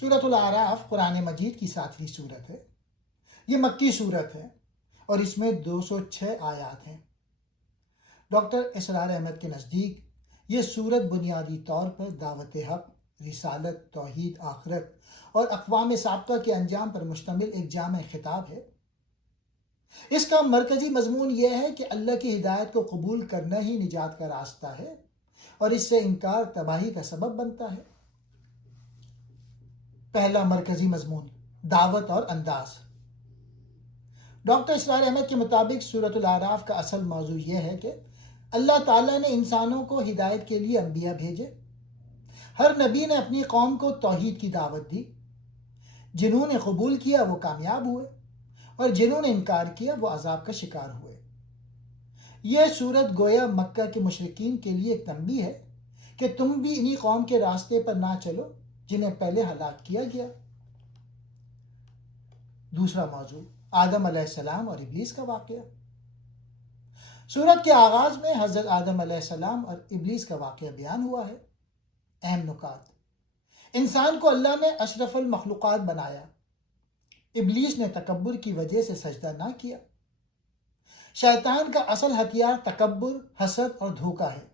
سورۃ الاعراف قرآن مجید کی 7ویں سورت ہے۔ یہ مکی سورت ہے اور اس میں 206 آیات ہیں۔ ڈاکٹر اسرار احمد کے نزدیک یہ سورت بنیادی طور پر دعوت حق، رسالت، توحید، آخرت اور اقوام سابقہ کے انجام پر مشتمل ایک جامع خطاب ہے۔ اس کا مرکزی مضمون یہ ہے کہ اللہ کی ہدایت کو قبول کرنا ہی نجات کا راستہ ہے اور اس سے انکار تباہی کا سبب بنتا ہے۔ پہلا مرکزی مضمون، دعوت اور انداز۔ ڈاکٹر اسرار احمد کے مطابق سورۃ الاعراف کا اصل موضوع یہ ہے کہ اللہ تعالیٰ نے انسانوں کو ہدایت کے لیے انبیاء بھیجے۔ ہر نبی نے اپنی قوم کو توحید کی دعوت دی۔ جنہوں نے قبول کیا وہ کامیاب ہوئے اور جنہوں نے انکار کیا وہ عذاب کا شکار ہوئے۔ یہ سورت گویا مکہ کے مشرکین کے لیے ایک تنبیہ ہے کہ تم بھی انہی قوم کے راستے پر نہ چلو جنہیں پہلے ہلاک کیا گیا۔ دوسرا موضوع، آدم علیہ السلام اور ابلیس کا واقعہ۔ سورت کے آغاز میں حضرت آدم علیہ السلام اور ابلیس کا واقعہ بیان ہوا ہے۔ اہم نکات: انسان کو اللہ نے اشرف المخلوقات بنایا۔ ابلیس نے تکبر کی وجہ سے سجدہ نہ کیا۔ شیطان کا اصل ہتھیار تکبر، حسد اور دھوکہ ہے۔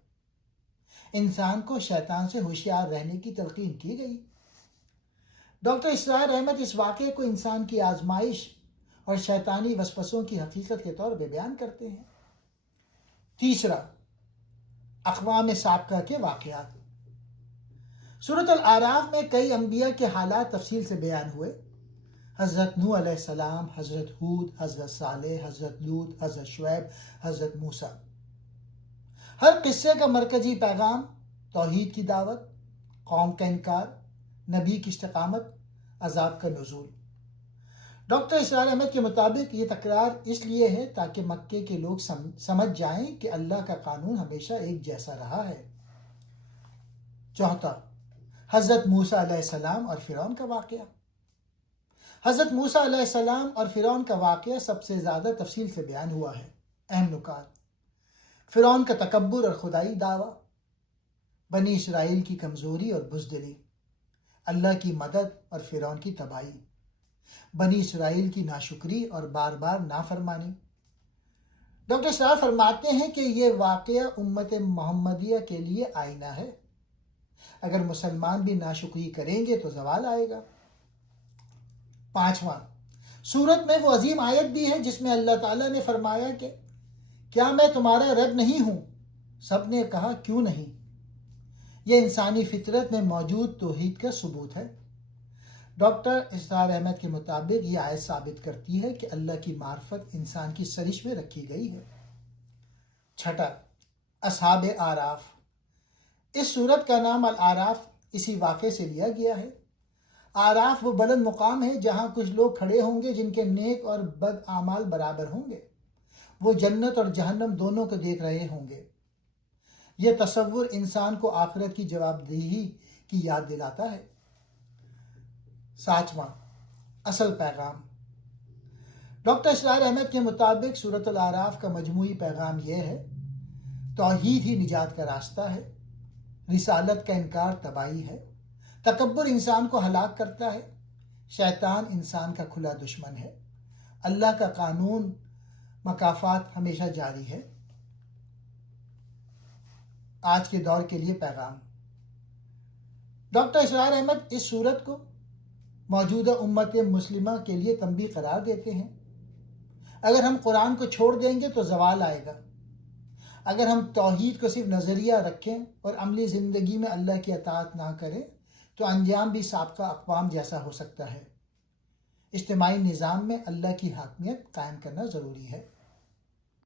انسان کو شیطان سے ہوشیار رہنے کی تلقین کی گئی۔ ڈاکٹر اسرار احمد اس واقعے کو انسان کی آزمائش اور شیطانی وسوسوں کی حقیقت کے طور پہ بیان کرتے ہیں۔ تیسرا، اقوام سابقہ کے واقعات۔ سورۃ الاعراف میں کئی انبیاء کے حالات تفصیل سے بیان ہوئے۔ حضرت نوح علیہ السلام، حضرت ہود، حضرت صالح، حضرت لوط، حضرت شعیب، حضرت موسیٰ۔ ہر قصے کا مرکزی پیغام توحید کی دعوت، قوم کا انکار، نبی کی استقامت، عذاب کا نزول۔ ڈاکٹر اسرار احمد کے مطابق یہ تکرار اس لیے ہے تاکہ مکے کے لوگ سمجھ جائیں کہ اللہ کا قانون ہمیشہ ایک جیسا رہا ہے۔ چوتھا، حضرت موسیٰ علیہ السلام اور فرعون کا واقعہ۔ حضرت موسیٰ علیہ السلام اور فرعون کا واقعہ سب سے زیادہ تفصیل سے بیان ہوا ہے۔ اہم نکات: فرعون کا تکبر اور خدائی دعویٰ، بنی اسرائیل کی کمزوری اور بزدلی، اللہ کی مدد اور فرعون کی تباہی، بنی اسرائیل کی ناشکری اور بار بار نافرمانی۔ ڈاکٹر اسرار فرماتے ہیں کہ یہ واقعہ امت محمدیہ کے لیے آئینہ ہے۔ اگر مسلمان بھی ناشکری کریں گے تو زوال آئے گا۔ پانچواں، سورت میں وہ عظیم آیت بھی ہے جس میں اللہ تعالیٰ نے فرمایا کہ کیا میں تمہارا رب نہیں ہوں؟ سب نے کہا کیوں نہیں؟ یہ انسانی فطرت میں موجود توحید کا ثبوت ہے۔ ڈاکٹر اسرار احمد کے مطابق یہ آیت ثابت کرتی ہے کہ اللہ کی معرفت انسان کی سرش میں رکھی گئی ہے۔ چھٹا، اصحاب اعراف۔ اس سورت کا نام الاعراف اسی واقعے سے لیا گیا ہے۔ اعراف وہ بلند مقام ہے جہاں کچھ لوگ کھڑے ہوں گے جن کے نیک اور بد اعمال برابر ہوں گے۔ وہ جنت اور جہنم دونوں کو دیکھ رہے ہوں گے۔ یہ تصور انسان کو آخرت کی جواب دہی کی یاد دلاتا ہے۔ ساتواں، اصل پیغام۔ ڈاکٹر اسرار احمد کے مطابق سورۃ الاعراف کا مجموعی پیغام یہ ہے: توحید ہی نجات کا راستہ ہے، رسالت کا انکار تباہی ہے، تکبر انسان کو ہلاک کرتا ہے، شیطان انسان کا کھلا دشمن ہے، اللہ کا قانون مکافات ہمیشہ جاری ہے۔ آج کے دور کے لیے پیغام۔ ڈاکٹر اسرار احمد اس سورت کو موجودہ امت مسلمہ کے لیے تنبیہ قرار دیتے ہیں۔ اگر ہم قرآن کو چھوڑ دیں گے تو زوال آئے گا۔ اگر ہم توحید کو صرف نظریہ رکھیں اور عملی زندگی میں اللہ کی اطاعت نہ کریں تو انجام بھی سابقہ اقوام جیسا ہو سکتا ہے۔ اجتماعی نظام میں اللہ کی حاکمیت قائم کرنا ضروری ہے۔